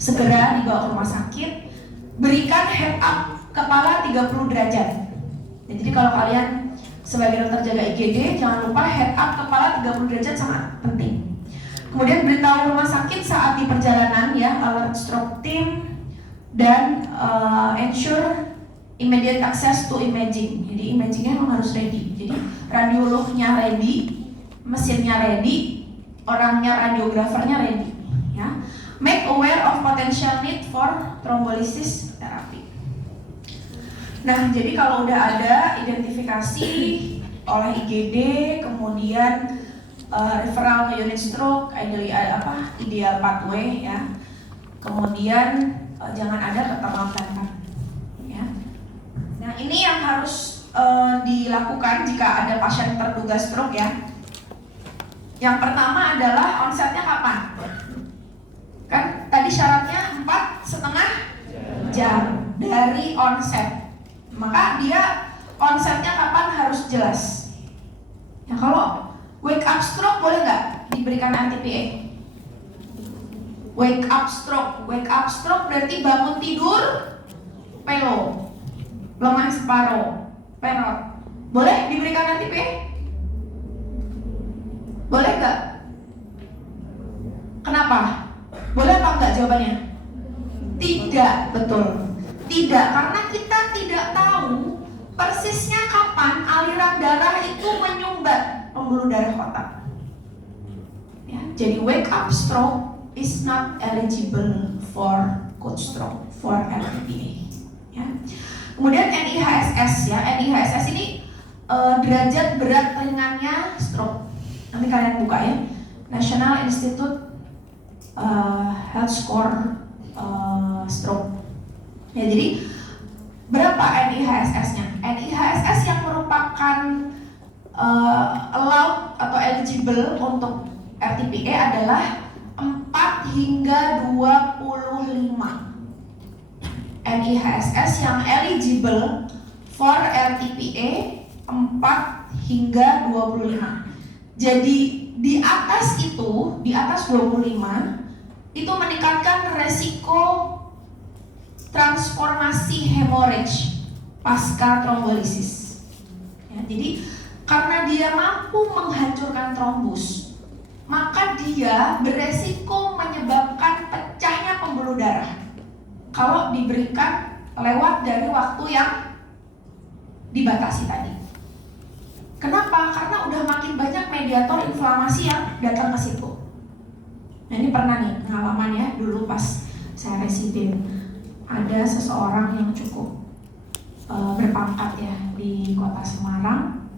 segera dibawa ke rumah sakit, berikan head up kepala 30 derajat. Jadi kalau kalian sebagai dokter jaga IGD, jangan lupa head up kepala 30 derajat sangat penting. Kemudian beritahu rumah sakit saat di perjalanan ya, alert stroke team, dan ensure immediate access to imaging. Jadi imagingnya memang harus ready. Jadi radiolognya ready, mesinnya ready, orangnya radiografernya ready. Ya. Make aware of potential need for thrombolysis therapy. Nah, jadi kalau udah ada identifikasi oleh IGD, kemudian referral ke unit stroke, ideal pathway ya. Kemudian jangan ada keterlambatan. Ya. Nah, ini yang harus dilakukan jika ada pasien terduga stroke ya. Yang pertama adalah onsetnya kapan? Kan tadi syaratnya 4,5 jam dari onset. Maka dia onsetnya kapan harus jelas. Ya, kalau wake up stroke boleh nggak diberikan RTPA? Wake up stroke berarti bangun tidur, pelo, lemah separuh, perot. Boleh diberikan RTPA? Boleh nggak? Kenapa? Boleh apa enggak jawabannya? Tidak, betul. Tidak, karena kita tidak tahu persisnya kapan aliran darah itu menyumbat pembuluh darah otak. Ya, jadi wake up stroke is not eligible for code stroke, for RTPA. Ya. Kemudian NIHSS ya, NIHSS ini derajat berat ringannya stroke. Nanti kalian buka ya, National Institute Health Score Stroke. Ya, jadi berapa NIHSS-nya? NIHSS yang merupakan allowed atau eligible untuk RTPA adalah 4 hingga 25. NIHSS yang eligible for RTPA 4 hingga 25. Jadi di atas itu, di atas 25 itu meningkatkan resiko transformasi hemorrhage pasca trombolisis. Ya, jadi karena dia mampu menghancurkan trombus, maka dia beresiko menyebabkan pecahnya pembuluh darah kalau diberikan lewat dari waktu yang dibatasi tadi. Kenapa? Karena udah makin banyak mediator inflamasi yang datang ke situ. Nah, ini pernah nih pengalaman ya, dulu pas saya residen, ada seseorang yang cukup berpangkat ya di kota Semarang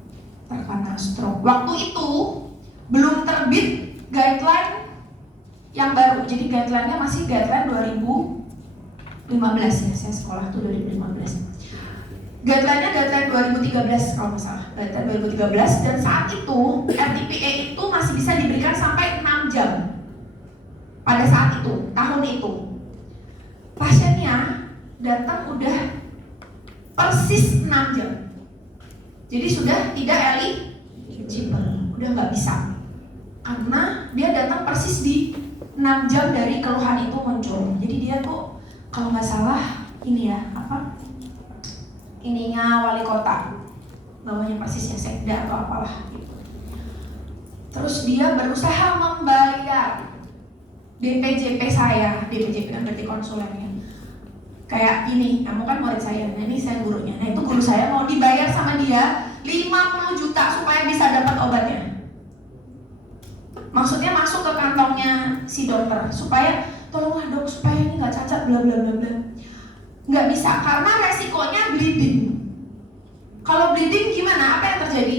terkena stroke. Waktu itu belum terbit guideline yang baru, jadi guideline-nya masih guideline 2015 ya, saya sekolah tuh 2015. Guideline-nya guideline 2013 kalau nggak salah, guideline 2013, dan saat itu RTPA itu masih bisa diberikan sampai 6 jam. Pada saat itu, tahun itu, pasiennya datang udah persis 6 jam. Jadi sudah tidak eligible, udah nggak bisa. Karena dia datang persis di 6 jam dari keluhan itu muncul. Jadi dia tuh kalau nggak salah ini ya, ininya wali kota, bawahnya persisnya sekda atau apalah gitu. Terus dia berusaha membayar DPJP saya, DPJP kan berarti konsulennya. Kayak ini, kamu kan murid saya, nah ini saya gurunya. Nah itu guru saya mau dibayar sama dia 50 juta supaya bisa dapat obatnya. Maksudnya masuk ke kantongnya si dokter supaya tolonglah dok supaya ini nggak cacat bla bla bla bla. Nggak bisa karena resikonya bleeding. Kalau bleeding gimana? Apa yang terjadi?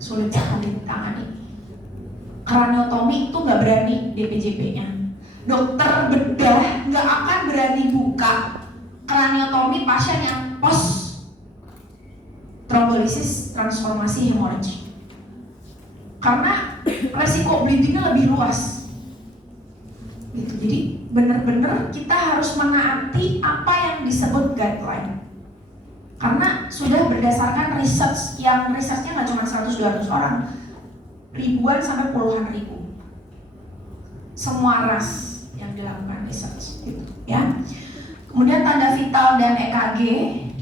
Sulit sekali ditangani. Kraniotomi itu nggak berani DPJP-nya. Dokter bedah nggak akan berani buka kraniotomi pasien yang post trombolisis transformasi hemorrhage. Karena resiko bleedingnya lebih luas. Gitu. Jadi benar-benar kita harus menaati apa yang disebut guideline. Karena sudah berdasarkan research yang researchnya nggak cuma 100-200 orang, ribuan sampai puluhan ribu. Semua ras yang dilakukan research. tanda vital dan EKG,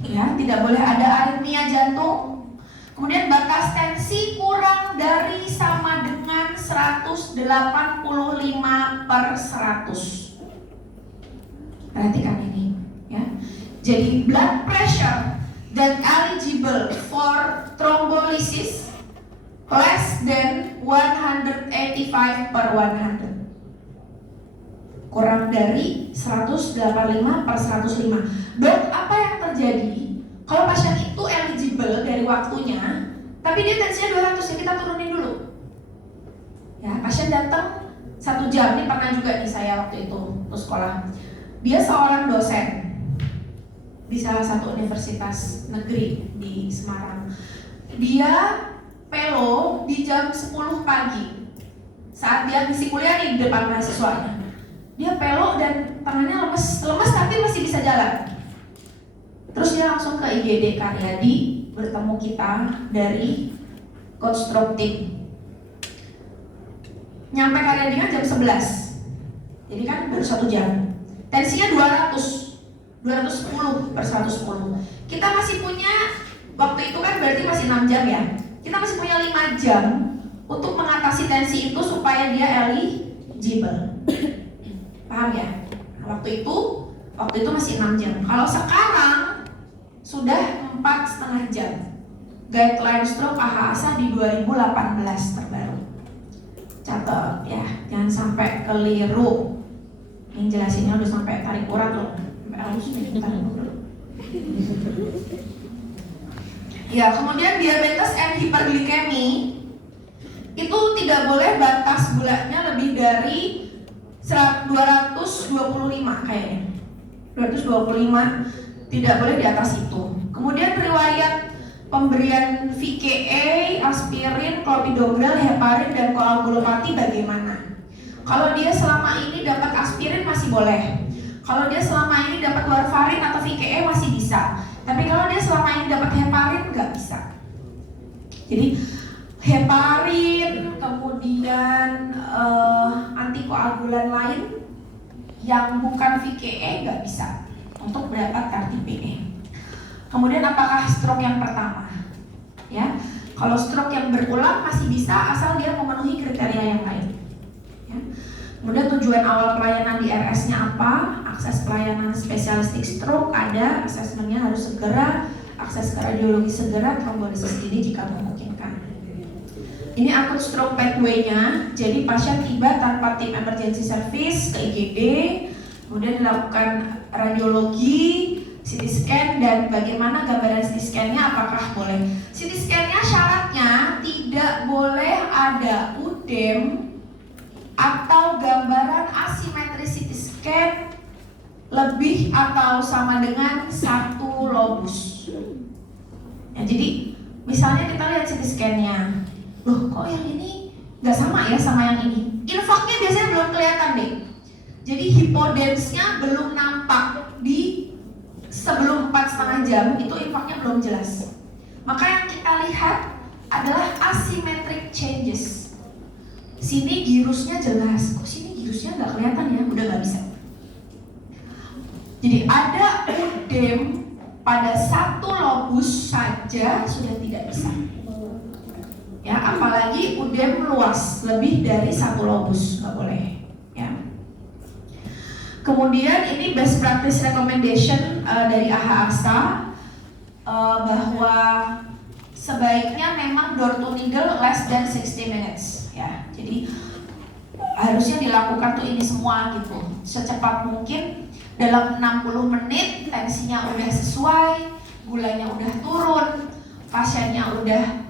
ya, tidak boleh ada aritmia jantung. Kemudian batas tensi kurang dari sama dengan 185/100. Perhatikan ini, ya. Jadi blood pressure that eligible for thrombolysis less than 185/100. Kurang dari 185/105. Dok, apa yang terjadi kalau pasien itu eligible dari waktunya, tapi dia tensinya 200, ya kita turunin dulu. Ya, pasien datang 1 jam, ini pernah juga nih saya waktu itu sekolah. Dia seorang dosen di salah satu universitas negeri di Semarang. Dia pelo di jam 10 pagi saat dia ngisi kuliah di depan mahasiswanya. Dia pelo dan tangannya lemes tapi masih bisa jalan. Terus dia langsung ke IGD Karyadi, bertemu kita dari coach stroke team. Nyampe Karyadi kan jam 11, jadi kan baru 1 jam. Tensinya 210/110. Kita masih punya, waktu itu kan berarti masih 6 jam ya. Kita masih punya 5 jam untuk mengatasi tensi itu supaya dia eligible. Paham ya? Nah, waktu itu masih 6 jam. Kalau sekarang sudah 4,5 jam. Guideline stroke AHA di 2018 terbaru. Catat ya, jangan sampai keliru. Yang jelasinnya udah sampai tarik urat loh. Sampai halus nih, tarik dulu. Ya, kemudian diabetes and hiperglikemi itu tidak boleh batas gulanya lebih dari 225 kayaknya. 225 tidak boleh di atas itu. Kemudian riwayat pemberian VKA, aspirin, clopidogrel, heparin dan koagulopati bagaimana? Kalau dia selama ini dapat aspirin masih boleh. Kalau dia selama ini dapat warfarin atau VKA masih bisa. Tapi kalau dia selama ini dapat heparin nggak bisa. Jadi heparin, kemudian antikoagulan lain yang bukan VKA nggak bisa untuk mendapat kartu PE. Kemudian apakah stroke yang pertama? Ya, kalau stroke yang berulang masih bisa asal dia memenuhi kriteria yang lain. Ya. Kemudian tujuan awal pelayanan di RS-nya apa? Akses pelayanan spesialistik stroke ada, asesmennya harus segera, akses ke radiologi segera, trombolisis dini jika memungkinkan. Ini akut stroke pathway-nya, jadi pasien tiba tanpa tim emergency service ke IGD, kemudian dilakukan radiologi, CT scan, dan bagaimana gambaran CT scan-nya, apakah boleh. CT scan-nya syaratnya tidak boleh ada udem atau gambaran asimetri CT scan lebih atau sama dengan 1 lobus. Ya, jadi misalnya kita lihat CT scan-nya, loh kok yang ini nggak sama ya sama yang ini. Infaknya biasanya belum kelihatan deh. Jadi hipodensnya belum nampak di sebelum 4,5 jam, itu infaknya belum jelas. Maka yang kita lihat adalah asymmetric changes. Sini girusnya jelas, kok sini girusnya nggak kelihatan ya, udah nggak bisa. Jadi ada udem pada 1 lobus saja sudah tidak bisa. Ya, apalagi udem luas lebih dari 1 lobus nggak boleh. Ya. Kemudian ini best practice recommendation dari AHA bahwa sebaiknya memang door to needle less than 60 minutes. Ya, jadi harusnya dilakukan tuh ini semua gitu, secepat mungkin. Dalam 60 menit tensinya udah sesuai, gulanya udah turun, pasiennya udah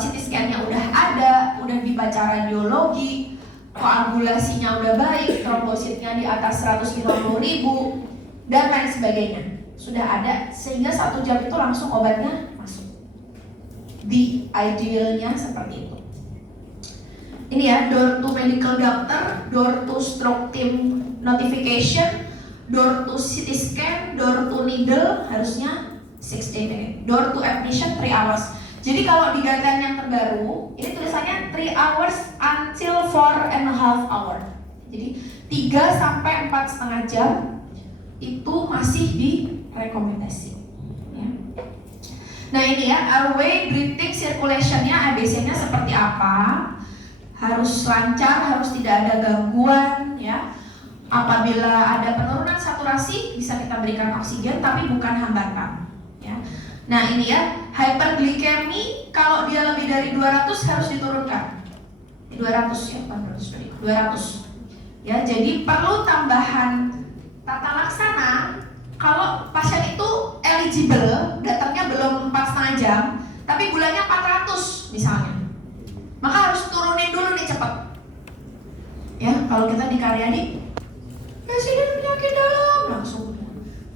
CT scan-nya udah ada, udah dibaca radiologi, koagulasinya udah baik, trombositnya di atas 150.000 dan lain sebagainya sudah ada, sehingga 1 jam itu langsung obatnya masuk. Di idealnya seperti itu. Ini ya, door to medical doctor, door to stroke team notification, door to CT scan, door to needle harusnya 60 minutes, door to admission 3 hours. Jadi kalau di guideline yang terbaru, ini tulisannya 3 hours until 4,5 hour. Jadi 3 sampai 4,5 jam itu masih direkomendasi. Ya. Nah ini ya, airway, breathing, circulation-nya, ABC-nya seperti apa? Harus lancar, harus tidak ada gangguan, ya. Apabila ada penurunan saturasi, bisa kita berikan oksigen, tapi bukan hambatan. Ya. Nah ini ya, hyperglycemia, kalau dia lebih dari 200 harus diturunkan. 200 ya, bukan 200. Ya, jadi perlu tambahan tata laksana. Kalau pasien itu eligible, datangnya belum 4,5 jam, tapi gulanya 400 misalnya, maka harus turunin dulu nih cepat. Ya, kalau kita di Karyadi, presiden penyakit dalam, langsung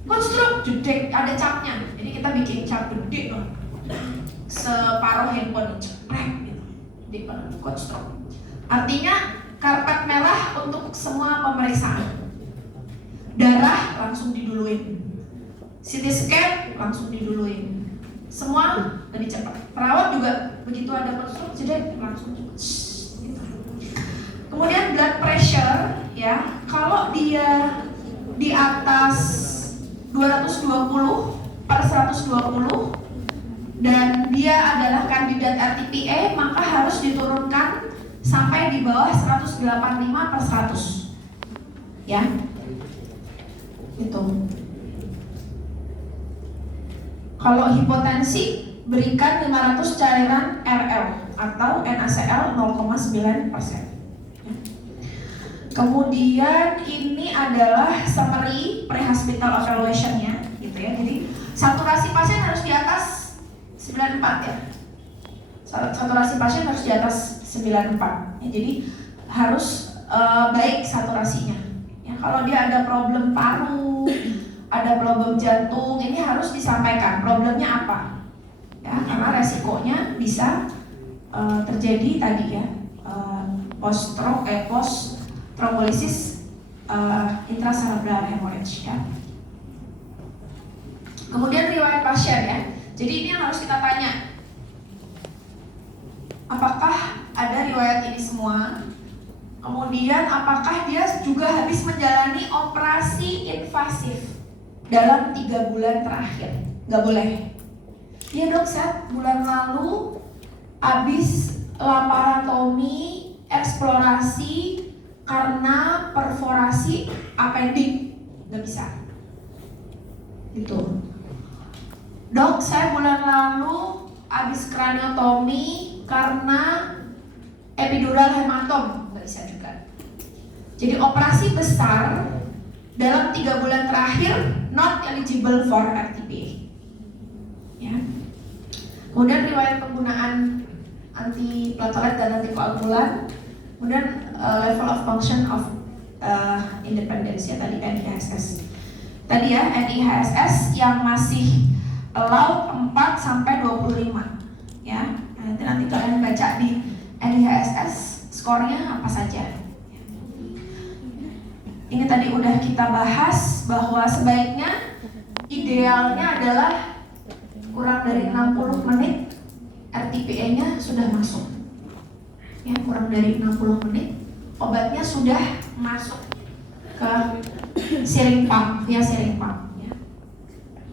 konstruk jedek, ada capnya. Jadi kita bikin cap gede loh, separuh handphone ceprek gitu, di konstruk. Artinya karpet merah untuk semua pemeriksaan. Darah langsung diduluin, CT scan langsung diduluin, semua lebih cepat. Perawat juga begitu ada konstruk jedek langsung cepat. Kemudian blood pressure, ya, kalau dia di atas 220 per 120 dan dia adalah kandidat RTPA, maka harus diturunkan sampai di bawah 185 per 100, ya, itu. Kalau hipotensi, berikan 500 cairan RL atau NaCl 0,9%. Kemudian ini adalah summary pre-hospital evaluation-nya, gitu ya. Jadi saturasi pasien harus di atas 94 ya. Saturasi pasien harus di atas 94. Ya, jadi harus baik saturasinya. Ya, kalau dia ada problem paru, ada problem jantung, ini harus disampaikan problemnya apa. Ya, karena resikonya bisa terjadi tadi ya, post trombolisis intracerebral hemorrhage ya. Kemudian riwayat pasien ya. Jadi ini yang harus kita tanya. Apakah ada riwayat ini semua? Kemudian apakah dia juga habis menjalani operasi invasif dalam 3 bulan terakhir? Nggak boleh. Iya dok, saya bulan lalu habis laparotomi eksplorasi karena perforasi appendix, nggak bisa. Gitu. Dok, saya bulan lalu habis kraniotomi karena epidural hematom, nggak bisa juga. Jadi operasi besar dalam 3 bulan terakhir not eligible for RTPA. Ya. Kemudian riwayat penggunaan antiplatelet dan antikoagulan. Kemudian level of function of independence ya, tadi NIHSS. Tadi ya, NIHSS yang masih allowed 4 sampai 25 ya. Nanti kalian baca di NIHSS skornya apa saja. Ini tadi udah kita bahas bahwa sebaiknya idealnya adalah kurang dari 60 menit RTPA-nya sudah masuk. Ya, kurang dari 60 menit obatnya sudah masuk ke syring pump, via syring pump ya,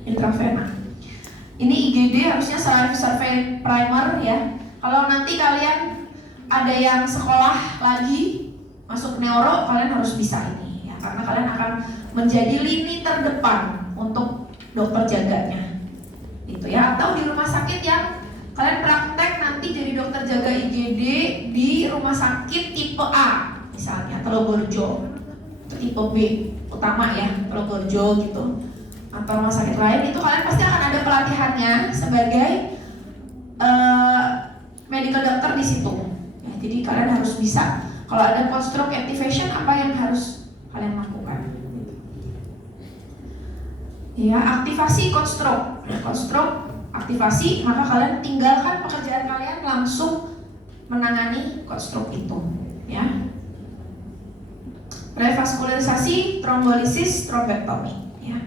intravena. Ini IGD harusnya survey primer ya. Kalau nanti kalian ada yang sekolah lagi masuk neuro, kalian harus bisa ini ya, karena kalian akan menjadi lini terdepan untuk dokter jaganya itu ya. Atau di rumah sakit yang kalian praktek nanti jadi dokter jaga IGD di rumah sakit tipe A misalnya Telogorjo, itu tipe B utama ya Telogorjo gitu, atau rumah sakit lain, itu kalian pasti akan ada pelatihannya sebagai medical doctor di situ ya. Jadi kalian harus bisa, kalau ada post-stroke activation apa yang harus kalian lakukan ya. Aktivasi post-stroke aktivasi, maka kalian tinggalkan pekerjaan kalian langsung menangani stroke itu ya. Revaskularisasi, trombolisis, trombektomi ya.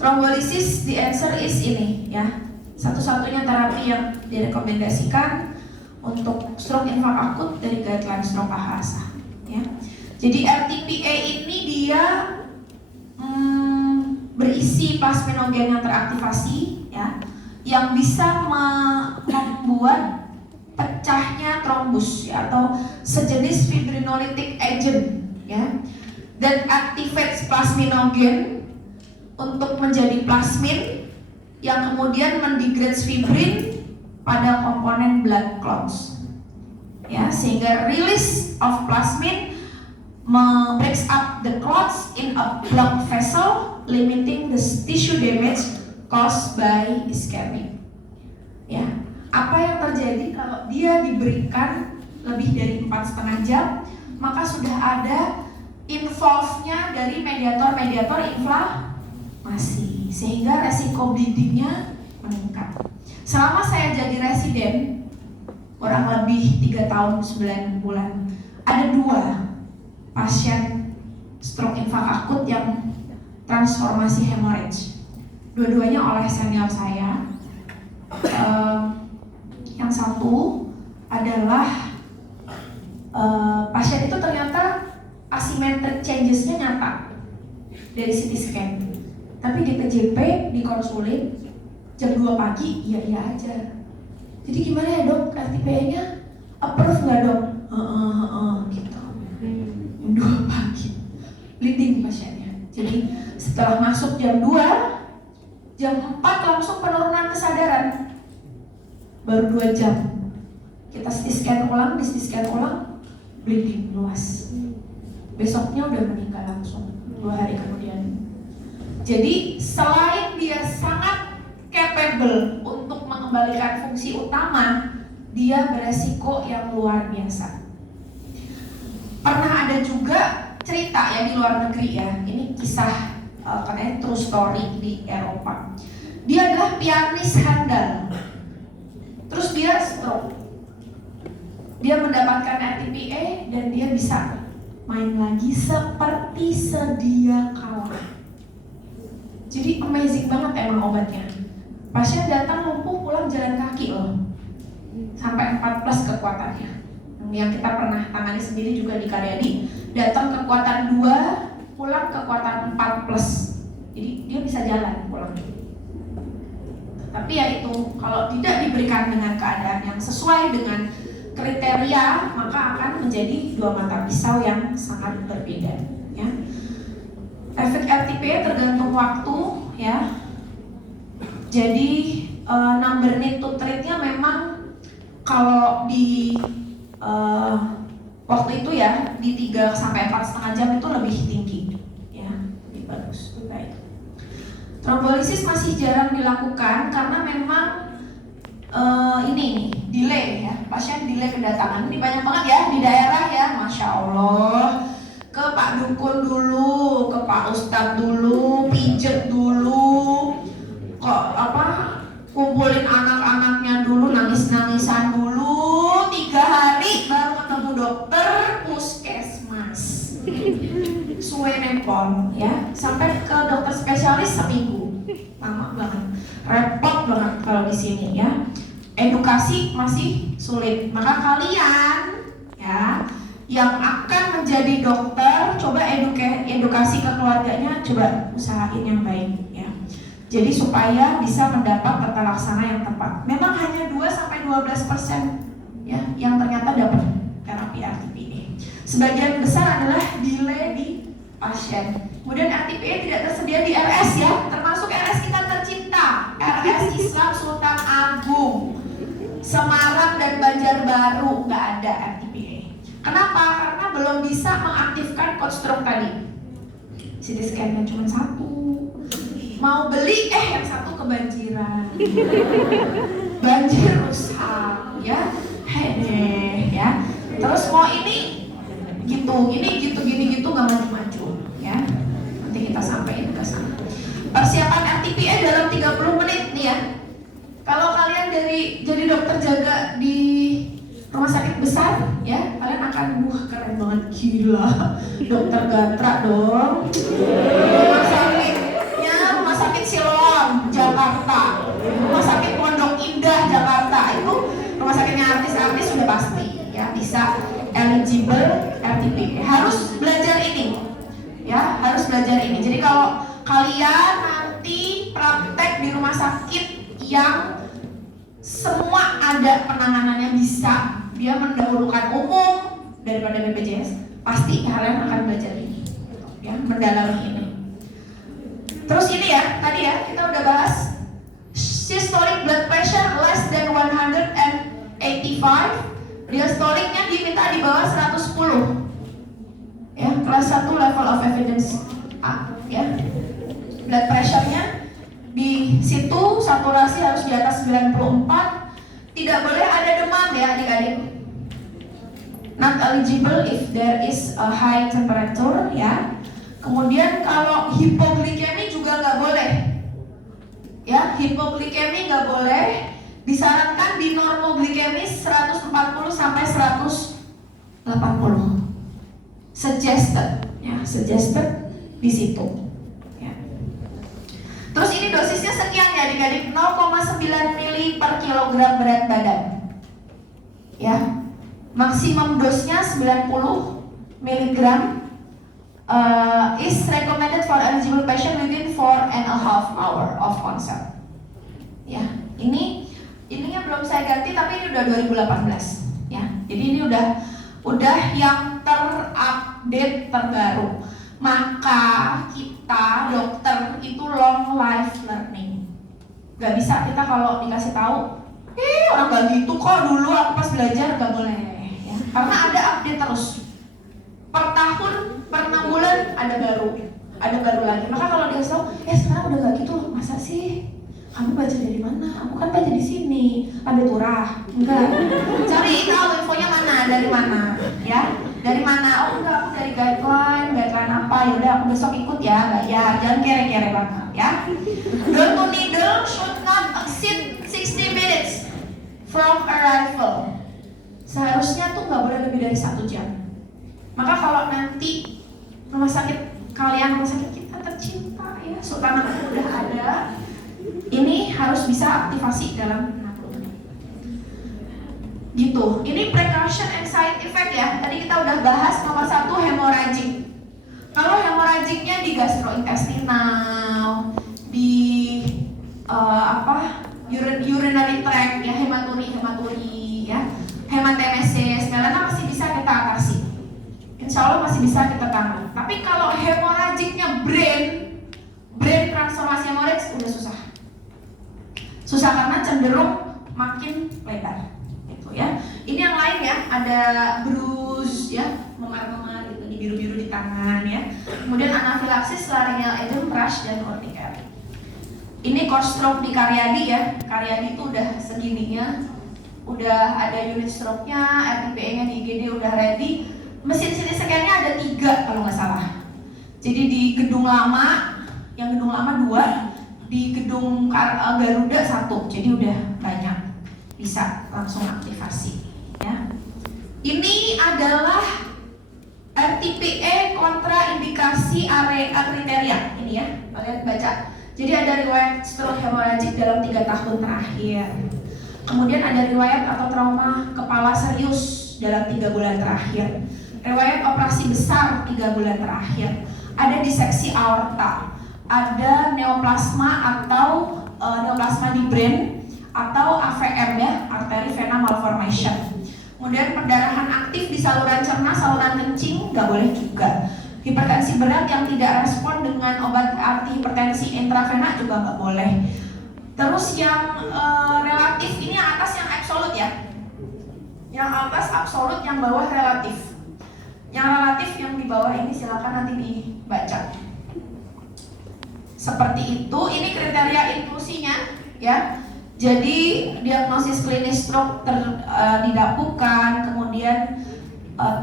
Trombolisis, the answer is ini ya, satu-satunya terapi yang direkomendasikan untuk stroke infak akut dari guideline stroke AHASA ya. Jadi RTPA ini dia isi plasminogen yang teraktivasi, ya, yang bisa membuat pecahnya trombus, ya, atau sejenis fibrinolytic agent, ya, dan activates plasminogen untuk menjadi plasmin yang kemudian mendegrades fibrin pada komponen blood clots, ya, sehingga release of plasmin breaks up the clots in a blocked vessel, limiting the tissue damage caused by ischemic. Ya, apa yang terjadi kalau dia diberikan lebih dari 4,5 jam, maka sudah ada involve-nya dari mediator-mediator inflamasi, sehingga resiko bleedingnya meningkat. Selama saya jadi residen, kurang lebih 3 tahun 9 bulan, ada 2 pasien stroke infak akut yang transformasi hemorrhage. Dua-duanya oleh senior saya. Yang satu adalah pasien itu ternyata asymmetric changes-nya nyata dari CT scan. Tapi di TJP, di konsulin jam 2 pagi, iya aja. Jadi gimana ya dok, RTPA-nya approve nggak dok? Gitu. 2 pagi, bleeding pasiennya. Jadi setelah masuk jam 2, jam 4 langsung penurunan kesadaran. Baru 2 jam. Kita CT scan ulang, di CT scan ulang, bleeding luas. Besoknya udah meninggal langsung 2 hari kemudian. Jadi selain dia sangat capable untuk mengembalikan fungsi utama, dia beresiko yang luar biasa. Pernah ada juga cerita ya di luar negeri ya, ini kisah katanya true story di Eropa. Dia adalah pianis handal, terus dia stroke. Dia mendapatkan RTPA dan dia bisa main lagi seperti sedia kala. Jadi amazing banget emang obatnya. Pasien datang lumpuh, pulang jalan kaki loh, sampai 4+ kekuatannya. Yang kita pernah tangani sendiri juga di Karyadi, datang kekuatan 2, pulang kekuatan 4+. Jadi dia bisa jalan pulang. Tapi ya itu, kalau tidak diberikan dengan keadaan yang sesuai dengan kriteria, maka akan menjadi 2 mata pisau yang sangat berbeda, ya. Efek RTPA tergantung waktu, ya. Jadi number need to treat-nya memang kalau di waktu itu ya di 3 sampai 4,5 jam itu lebih tinggi, ya, lebih bagus, lebih baik. Trombolisis masih jarang dilakukan karena memang ini delay ya, pasien delay kedatangan. Ini banyak banget ya di daerah ya, masya Allah. Ke Pak Dukun dulu, ke Pak Ustadz dulu, pijet dulu, kok kumpulin anak-anaknya dulu, nangis-nangisan dulu, 3 hari baru ketemu dokter puskesmas. Suwe nepon ya, sampai ke dokter spesialis seminggu, lama banget, repot banget kalau di sini ya. Edukasi masih sulit, maka kalian ya yang akan menjadi dokter, coba edukasi ke keluarganya, coba usahain yang baik ya. Jadi supaya bisa mendapat tata laksana yang tepat. Memang hanya 2-12% ya yang ternyata dapat terapi RTPA. Sebagian besar adalah delay di pasien. Kemudian RTPA tidak tersedia di RS ya, termasuk RS kita tercinta, RS Islam Sultan Agung, Semarang dan Banjarbaru nggak ada RTPA. Kenapa? Karena belum bisa mengaktifkan code stroke tadi. CT scan-nya cuma 1. Mau beli yang 1 kebanjiran. Banjir rusak ya. Hedeh ya. Terus mau ini gitu, gini gitu nggak maju-maju ya. Nanti kita sampaikan ke sana. Persiapan RTPA dalam 30 menit nih ya. Kalau kalian jadi dokter jaga di rumah sakit besar ya, kalian akan keren banget, gila, dokter Gatra dong. Rumah sakit Siloam Jakarta, rumah sakit Pondok Indah Jakarta, itu rumah sakitnya artis-artis sudah pasti ya bisa eligible RTPA. Harus belajar ini ya, harus belajar ini. Jadi kalau kalian nanti praktek di rumah sakit yang semua ada penanganannya bisa, dia mendahulukan umum daripada BPJS, pasti kalian akan belajar ini, ya, mendalami ini. Terus ini ya, tadi ya kita udah bahas systolic blood pressure less than 185, diastoliknya diminta di bawah 110. Ya, kelas 1 level of evidence A, ya. Blood pressure-nya di situ saturasi harus di atas 94, tidak boleh ada demam ya adik-adik. Not eligible if there is a high temperature, ya. Kemudian kalau hipoglikemi juga nggak boleh, ya, hipoglikemi nggak boleh. Disarankan di normoglikemi 140 sampai 180. Suggested, ya, suggested di situ. Ya. Terus ini dosisnya sekian ya adik-adik, 0,9 mili per kilogram berat badan. Ya, maksimum dosnya 90 mg. Is recommended for eligible patient within 4.5 hours of onset. Ya, ininya belum saya ganti tapi ini udah 2018. Ya, jadi ini udah yang terupdate terbaru. Maka kita dokter itu long life learning. Gak bisa kita kalau dikasih tahu, orang gak gitu kok dulu aku pas belajar, gak boleh. Ya. Karena ada update terus. Per tahun, per 6 bulan ada baru lagi. Maka kalau dikasih tahu, sekarang udah gak gitu, masa sih? Kamu baca dari mana? Aku kan baca di sini. Ada turah? Enggak. Cari tahu infonya mana, dari mana, ya? Dari mana? Oh enggak, aku dari guideline apa? Ya udah, aku besok ikut ya, bayar. Jangan kere-kere banget, ya. Don't to needle should not exceed 60 minutes from arrival. Seharusnya tuh nggak boleh lebih dari 1 jam. Maka kalau nanti rumah sakit kalian, rumah sakit kita tercinta, ya, Sultan udah ada. Ini harus bisa aktivasi dalam 60 menit. Gitu. Ini precaution and side effect ya. Tadi kita udah bahas nomor 1 hemorrhagic. Kalau hemorrhagicnya di gastrointestinal, di urinary tract ya, hematuri ya, hematemesis, melena masih bisa kita atasi. Insya Allah masih bisa kita tangani. Tapi kalau hemorrhagicnya brain transformasi hemorrhage udah susah karena cenderung makin lebar gitu ya. Ini yang lain ya, ada bruise ya, memar-memar gitu, di biru-biru di tangan ya. Kemudian anafilaksis, laryngeal edema, rash dan urticaria. Ini core stroke di Karyadi ya. Karyadi itu udah segininya, udah ada unit stroke-nya, RTPE-nya di IGD udah ready. Mesin CT scan-nya ada 3 kalau nggak salah. Jadi di gedung lama, yang gedung lama 2, di gedung Garuda 1, jadi udah banyak, bisa langsung aktivasi ya. Ini adalah RTPE kontraindikasi area kriteria ini ya, kalian baca. Jadi ada riwayat stroke hemorrhagic dalam 3 tahun terakhir. Kemudian ada riwayat atau trauma kepala serius dalam 3 bulan terakhir. Riwayat operasi besar 3 bulan terakhir. Ada diseksi aorta, ada neoplasma atau neoplasma di brain atau AVM ya, arteri vena malformation. Kemudian pendarahan aktif di saluran cerna, saluran kencing nggak boleh juga. Hipertensi berat yang tidak respon dengan obat anti hipertensi intravena juga nggak boleh. Terus yang relatif, ini yang atas yang absolut ya. Yang atas absolut, yang bawah relatif. Yang relatif yang di bawah ini silakan nanti dibaca. Seperti itu, ini kriteria inklusinya ya. Jadi diagnosis klinis stroke didapukkan, kemudian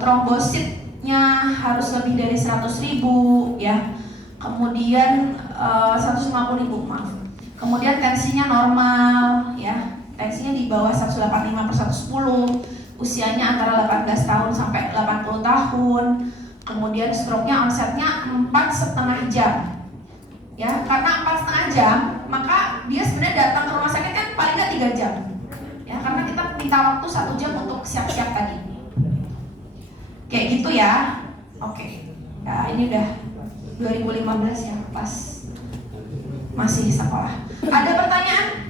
trombositnya harus lebih dari 100.000 ya. Kemudian 150.000 maaf. Kemudian tensinya normal ya. Tensinya di bawah 185/110. Usianya antara 18 tahun sampai 80 tahun. Kemudian stroke-nya onsetnya 4,5 jam. Ya, karena 4,5 jam, maka dia sebenarnya datang ke rumah sakit kan paling nggak 3 jam. Ya, karena kita minta waktu 1 jam untuk siap-siap tadi. Kayak gitu ya. Oke. Nah, ini udah 2015 ya, pas masih sekolah. Ada pertanyaan?